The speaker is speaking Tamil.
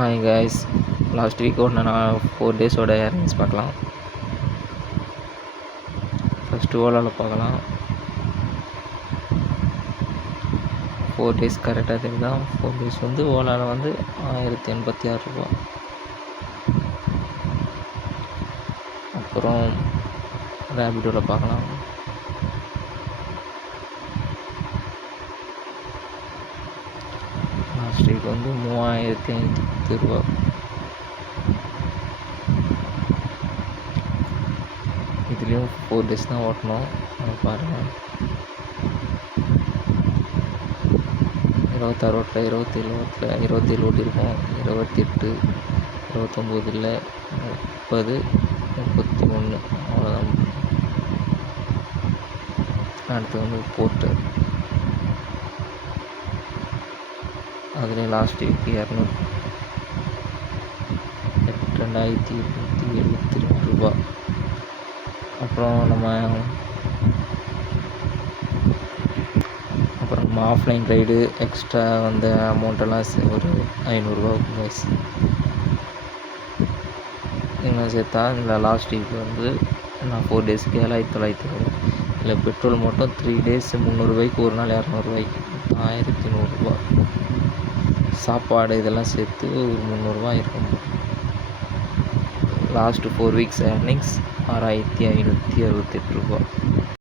ஹாய் கைஸ், லாஸ்ட் வீக்கோட நான் 4 டேஸோட ஏர்னிங்ஸ் பார்க்கலாம். ஃபஸ்ட்டு ஓலாவில் பார்க்கலாம். 4 டேஸ் கரெக்டாக தெரியுதான். 4 டேஸ் வந்து ஓலாவில் வந்து 1086 ரூபா. அப்புறம் ரேபிடோவில் பார்க்கலாம். லாஸ்ட் வீக் வந்து 3510 ரூபா. இதுலேயும் 4 டேஸ் தான் ஓட்டணும். பாருங்கள், 26 ஓட்டில் 27 ஓட்டில் 27 ஓட்டியிருக்கோம். 28, 29 இல்லை, 30, 31 அவ்வளோதான். அடுத்து வந்து போர்ட்டு, அதுலேயும் லாஸ்ட் வீக் 2872 ரூபா. அப்புறம் நம்ம ஆஃப்லைன் ரைடு எக்ஸ்ட்ரா வந்த அமௌண்ட்டெல்லாம் ஒரு 500 ரூபா கைஸ். இதெல்லாம் சேர்த்தா இந்த லாஸ்ட் வீக் வந்து நான் 4 டேஸ்க்கு 7900 வரும். இல்லை பெட்ரோல் மட்டும் 3 டேஸ் 300 ரூபாய்க்கு, ஒரு நாள் 200 ரூபாய்க்கு 1100 ரூபா. சாப்பாடு இதெல்லாம் சேர்த்து ஒரு 300 ரூபா இருக்கும். லாஸ்ட்டு 4 வீக்ஸ் ஏர்னிங்ஸ் 6568 ரூபா.